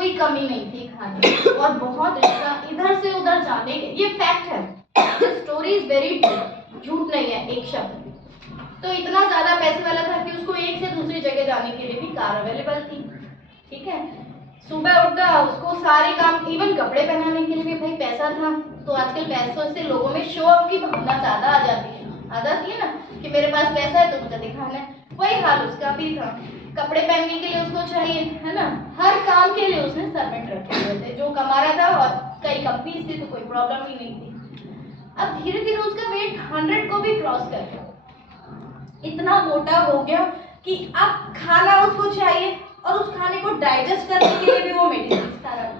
कोई कमी नहीं थी खाने की और बहुत इधर से उधर जाने के, ये फैक्ट है, स्टोरी इज वेरी ट्रू, झूठ नहीं है एक शब्द। तो इतना ज्यादा पैसे वाला था कि उसको एक से दूसरी जगह जाने के लिए भी कार अवेलेबल थी। ठीक है, सुबह उठता, उसको सारे काम, इवन कपड़े पहनाने के लिए भी भाई पैसा था। तो आजकल पैसों से लोगों में शो ऑफ की भावना ज्यादा आ जाती है ना, कि मेरे पास पैसा है तो मुझे दिखाना है। वही हाल उसका भी था, कपड़े पहनने के लिए उसको चाहिए, है ना, हर काम के लिए उसने सर्वेंट रखे हुए थे जो कमा रहा था, और कई कंपनीज थी तो कोई प्रॉब्लम ही नहीं थी। अब धीरे धीरे उसका वेट 100 को भी क्रॉस कर गया, इतना मोटा हो गया कि अब खाना उसको चाहिए और उस खाने को डाइजेस्ट करने के लिए भी वो मेडिसिन खा रहा है।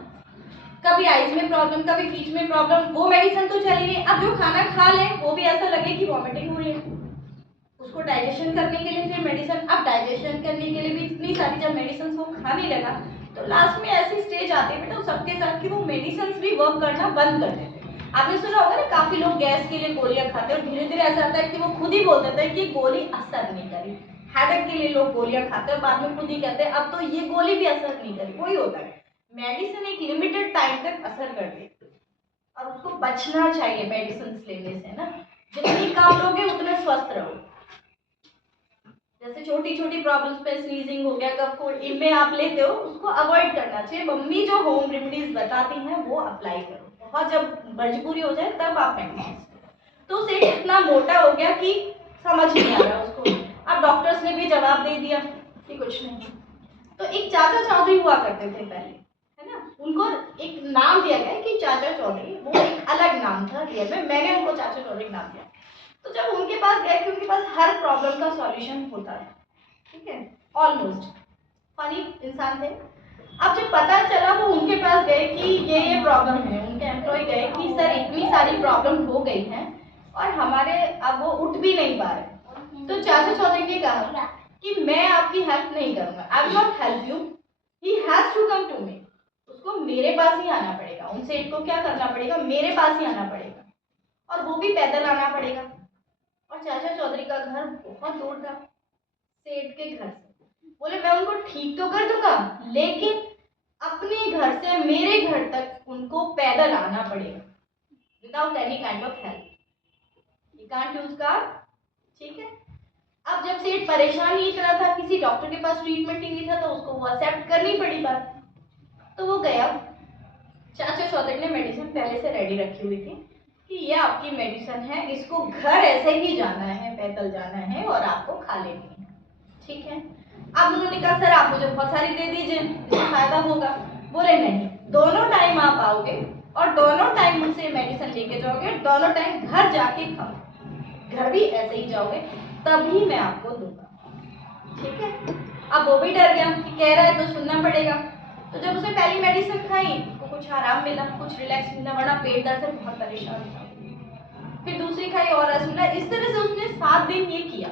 कभी आइज में प्रॉब्लम, कभी फीच में प्रॉब्लम, वो मेडिसिन तो चली नहीं। अब जो खाना खा ले वो भी ऐसा लगे कि वॉमिटिंग हो रही है, उसको डाइजेशन करने के लिए फिर मेडिसिन। अब डाइजेशन करने के लिए भी इतनी सारी जब मेडिसिन वो खाने लगा तो लास्ट में ऐसी स्टेज आती है बेटा सबके साथ कि वो मेडिसिन भी वर्क करना बंद कर देते हैं। आपने सुना होगा ना, काफी लोग गैस के लिए गोलियां खाते हैं और धीरे धीरे ऐसा आता है कि वो खुद ही बोल देते हैं कि गोली असर नहीं करी। हेडेक के लिए लोग गोलियां खाते हैं, बाद में खुद ही कहते हैं अब तो ये गोली भी असर नहीं करी। वही होता है, मेडिसिन एक लिमिटेड टाइम तक असर कर देती है और उसको बचना चाहिए मेडिसिन लेने से ना। जितनी कम लोगे उतने स्वस्थ रहो। जैसे छोटी छोटी प्रॉब्लम्स पे स्नीजिंग हो गया, कफ कोल्ड, इनमें आप लेते हो, उसको अवॉइड करना चाहिए। मम्मी जो होम रेमेडीज बताती हैं वो अप्लाई करो, बहुत जब मजबूरी हो जाए तब आप मेडिसिन। तो सेठ इतना मोटा हो गया कि समझ नहीं आ रहा उसको। अब डॉक्टर्स ने भी जवाब दे दिया कि कुछ नहीं। तो एक चाचा चौधरी हुआ करते थे पहले, है ना, उनको एक नाम दिया गया कि चाचा चौधरी, वो एक अलग नाम था रियल में, मैंने उनको चाचा चौधरी नाम दिया। तो जब उनके पास गए कि उनके पास हर प्रॉब्लम का सॉल्यूशन होता है, ठीक है, ऑलमोस्ट, फनी इंसान थे। अब जब पता चला वो उनके पास गए कि ये प्रॉब्लम है, उनके एम्प्लॉय गए कि सर इतनी सारी प्रॉब्लम हो गई है और हमारे अब वो उठ भी नहीं पा रहे। तो चाचा चौधरी ने कहा कि मैं आपकी हेल्प नहीं करूंगा, I will not help you, he has to come to me. उसको मेरे पास ही आना पड़ेगा, उन सेठ को क्या करना पड़ेगा, मेरे पास ही आना पड़ेगा, और वो भी पैदल आना पड़ेगा। और चाचा चौधरी का घर बहुत दूर था सेठ के घर से। बोले मैं उनको ठीक तो कर दूंगा, लेकिन अपने घर से मेरे घर तक उनको पैदल आना पड़ेगा, without any kind of help, you can't use car. ठीक है, अब जब सेठ परेशान ही इतना था, किसी डॉक्टर के पास ट्रीटमेंट ही नहीं था, तो उसको वो एक्सेप्ट करनी पड़ी बात। तो वो गया, चाचा चौधरी ने मेडिसिन पहले से रेडी रखी हुई थी कि ये आपकी मेडिसिन है, इसको घर ऐसे ही जाना है, पैदल जाना है और आपको खा लेनी है। ठीक है, अब उन्होंने कहा सर आप मुझे बहुत सारी दे दीजिए, इससे फायदा होगा। बोले नहीं, दोनों टाइम आप आओगे और दोनों टाइम मुझसे मेडिसिन लेके जाओगे, दोनों टाइम घर जाके खाओ, घर भी ऐसे ही जाओगे, तभी मैं आपको दूंगा। ठीक है, अब वो भी डर गया कि कह रहा है तो सुनना पड़ेगा। तो जब उसने पहली मेडिसिन खाई तो कुछ आराम मिला, कुछ रिलैक्स मिला, वरना पेट दर्द से बहुत परेशान था। फिर दूसरी खाई और मिला। इस तरह से उसने 7 दिन ये किया।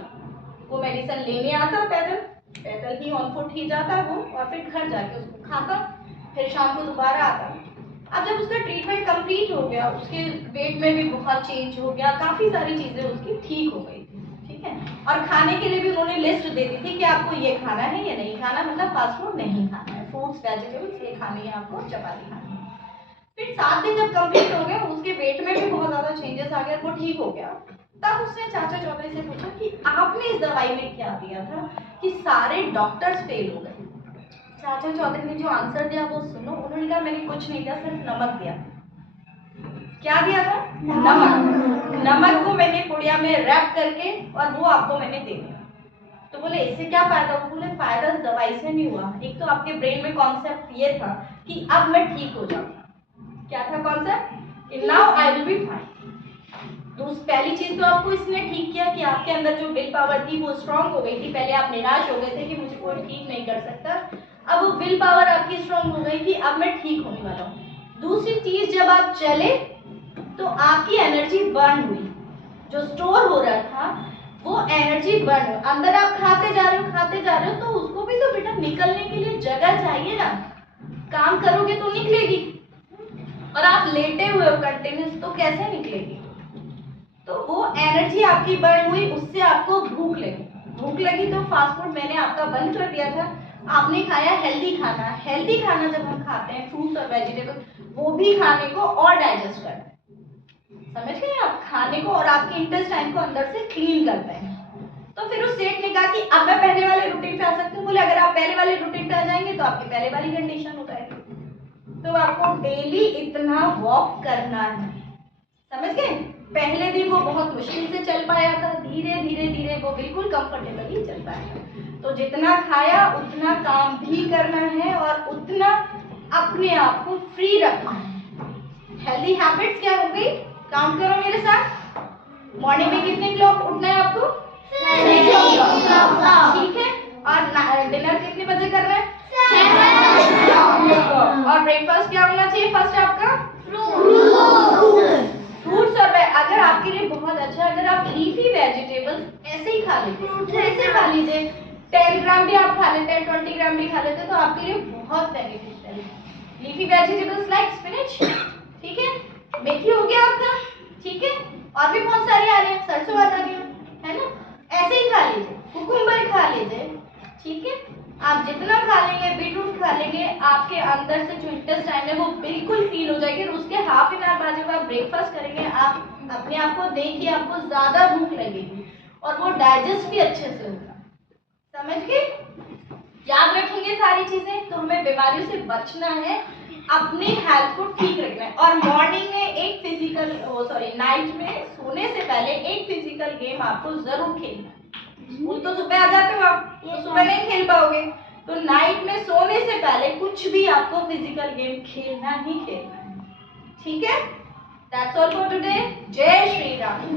वो मेडिसिन लेने आता पैदल, पैदल ही ऑन फुट ही जाता वो, और फिर घर जाके उसको खाता, फिर शाम को दोबारा आता। अब जब उसका ट्रीटमेंट कंप्लीट हो गया, उसके वेट में भी बहुत चेंज हो गया, काफ़ी सारी चीज़ें उसकी ठीक हो गई थी। ठीक है, और खाने के लिए भी उन्होंने लिस्ट दे दी थी कि आपको ये खाना है, ये नहीं खाना, मतलब फास्ट फूड नहीं खाना है, फ्रूट्स वेजिटेबल्स ये खानी है, आपको चपाती खानी है। फिर 7 दिन जब कंप्लीट हो गए, उसके वेट में भी बहुत ज़्यादा चेंजेस आ गए, वो ठीक हो गया। तब उसने चाचा चौधरी से पूछा कि आपने इस दवाई में क्या दिया था कि सारे डॉक्टर्स फेल हो गए। चाचा चौधरी ने जो आंसर दिया वो सुनो। उन्होंने कहा मैंने कुछ नहीं दिया, सिर्फ नमक दिया। क्या दिया था? नमक। नमक को मैंने पुड़िया में रैप करके और वो आपको मैंने दे दिया। तो बोले इससे क्या फायदा हुआ? बोले फायदा दवाई से नहीं हुआ, एक तो आपके ब्रेन में कॉन्सेप्ट ये था कि अब मैं ठीक हो जाऊंगा। क्या था concept? Now I will be fine. तो पहली चीज तो आपको इसने ठीक किया कि आपके अंदर जो विल पावर थी वो स्ट्रांग हो गई थी। पहले आप निराश हो गए थे कि मुझे कोई ठीक नहीं कर सकता, अब वो विल पावर आपकी स्ट्रांग हो गई कि अब मैं ठीक होने वाला हूँ। दूसरी चीज, जब आप चले तो आपकी एनर्जी बर्न हुई, जो स्टोर हो रहा था वो एनर्जी बर्न हो। अंदर आप खाते जा रहे हो तो उसको भी तो बेटा निकलने के लिए जगह चाहिए ना, काम करोगे तो निकलेगी, और आप लेटे हुए हो कंटिन्यूस तो कैसे निकलेगी? तो वो एनर्जी आपकी बर्न हुई, उससे आपको भूख लगी तो फास्ट फूड मैंने आपका बंद कर दिया था, आपने खाया हेल्दी खाना। हेल्दी खाना जब हम खाते हैं, फ्रूट्स और वेजिटेबल, वो भी खाने को और डाइजेस्ट करते हैं, समझ गए आप, खाने को और आपके इंटेस्टाइन को अंदर से क्लीन करते हैं। तो फिर उस सेठ ने कहा कि अब मैं पहले वाले रूटीन पे आ सकती हूँ। बोले अगर आप पहले वाले रूटीन पे आ जाएंगे तो आपकी पहले वाली कंडीशन हो जाएगी। तो आपको डेली इतना वॉक करना है, समझ गए। पहले दिन वो बहुत मुश्किल से चल पाया था, धीरे धीरे धीरे वो बिल्कुल कंफर्टेबली चल पाया। तो जितना खाया उतना काम भी करना है और उतना अपने आप को फ्री रखना है। हेल्दी हैबिट्स क्या हो गई, काउंट करो मेरे साथ। मॉर्निंग में कितने क्लॉक उठना है आपको, 6 o'clock, ठीक है। और डिनर कितने बजे कर रहे हैं, 7 और ब्रेकफास्ट क्या होना चाहिए फर्स्ट आपका, फ्रूट्स। और अगर आपके लिए बहुत अच्छा, अगर आप लीफी वेजिटेबल्स ऐसे ही खा लीजिए, ऐसे खा लीजिए, 10 ग्राम भी आप खा लेते हैं, 20 ग्राम भी खा लेते हैं, तो आपके लिए बहुत बेनिफिशियल है। लीफी वेजिटेबल्स लाइक स्पिनच, ठीक है, मेथी हो गया आपका, ठीक है, और भी बहुत सारे आ रहे हैं, सरसों आ रही है ना, ऐसे ही खा लीजिए, कुकुम्बर खा लीजिए, ठीक है। आप जितना खा लेंगे, बीटरूट खा लेंगे, आपके अंदर से जो इंटेस्टाइन है वो बिल्कुल क्लीन हो जाएगी। और उसके हाफ एन आवर बाद जब आप ब्रेकफास्ट करेंगे, आप अपने आप को देखिए, आपको ज्यादा भूख लगेगी और वो डाइजेस्ट भी अच्छे से होगा, समझ गए। याद रखेंगे सारी चीजें, तो हमें बीमारियों से बचना है, अपने हेल्थ को ठीक रखना है। और मॉर्निंग में एक फिजिकल, नाइट में सोने से पहले एक फिजिकल गेम आपको जरूर खेलना है। स्कूल तो सुबह आ जाते हो आप, तो सुबह नहीं खेल पाओगे, तो नाइट में सोने से पहले कुछ भी आपको फिजिकल गेम खेलना ही खेलना है, ठीक है। That's all for today. जय श्री राम।